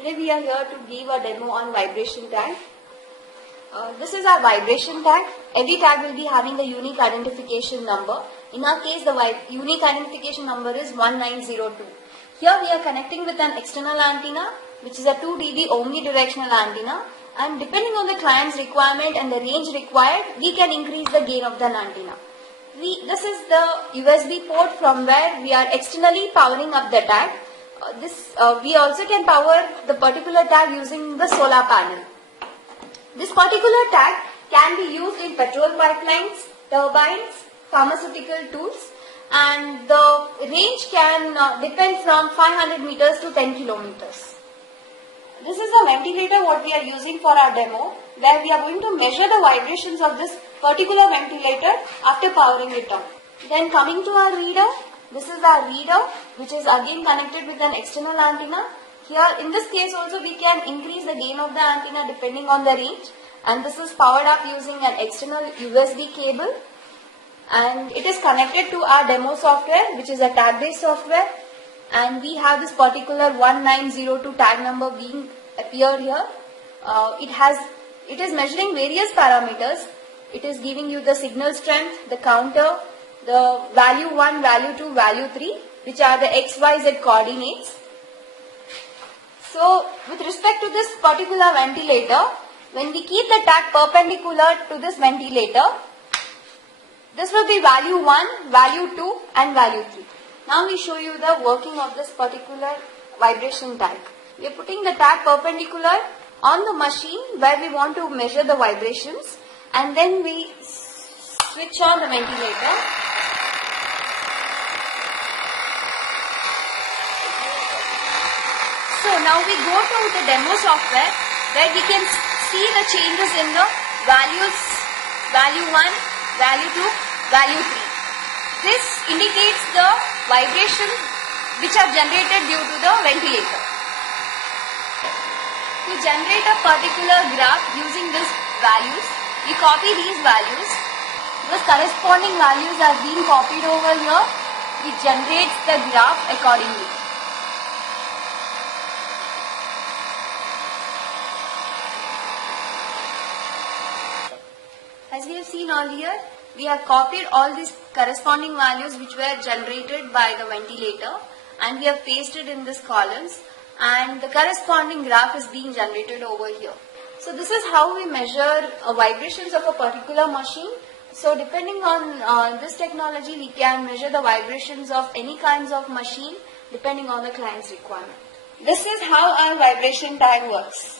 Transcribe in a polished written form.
Today we are here to give a demo on vibration tag. This is our vibration tag. Every tag will be having a unique identification number. In our case, the unique identification number is 1902. Here we are connecting with an external antenna, which is a 2 dB omnidirectional antenna. And depending on the client's requirement and the range required, we can increase the gain of the antenna. This is the USB port from where we are externally powering up the tag. We also can power the particular tag using the solar panel. This particular tag can be used in petrol pipelines, turbines, pharmaceutical tools, and the range can depend from 500 meters to 10 kilometers. This is the ventilator what we are using for our demo, where we are going to measure the vibrations of this particular ventilator after powering it on. Then coming to our reader, this is our reader, which is again connected with an external antenna. Here in this case also we can increase the gain of the antenna depending on the range, and this is powered up using an external USB cable, and it is connected to our demo software, which is a tag based software, and we have this particular 1902 tag number being appeared here. It is measuring various parameters. It is giving you the signal strength, the counter, the value 1, value 2, value 3, which are the X, Y, Z coordinates. So, with respect to this particular ventilator, when we keep the tag perpendicular to this ventilator, this will be value 1, value 2 and value 3. Now we show you the working of this particular vibration tag. We are putting the tag perpendicular on the machine where we want to measure the vibrations, and then we switch on the ventilator. So now we go to the demo software where we can see the changes in the values, value 1, value 2, value 3. This indicates the vibration which are generated due to the ventilator. To generate a particular graph using these values, we copy these values. The corresponding values are being copied over here. It generates the graph accordingly. As we have seen earlier, we have copied all these corresponding values which were generated by the ventilator, and we have pasted in these columns, and the corresponding graph is being generated over here. So this is how we measure vibrations of a particular machine. So depending on this technology, we can measure the vibrations of any kinds of machine depending on the client's requirement. This is how our vibration tag works.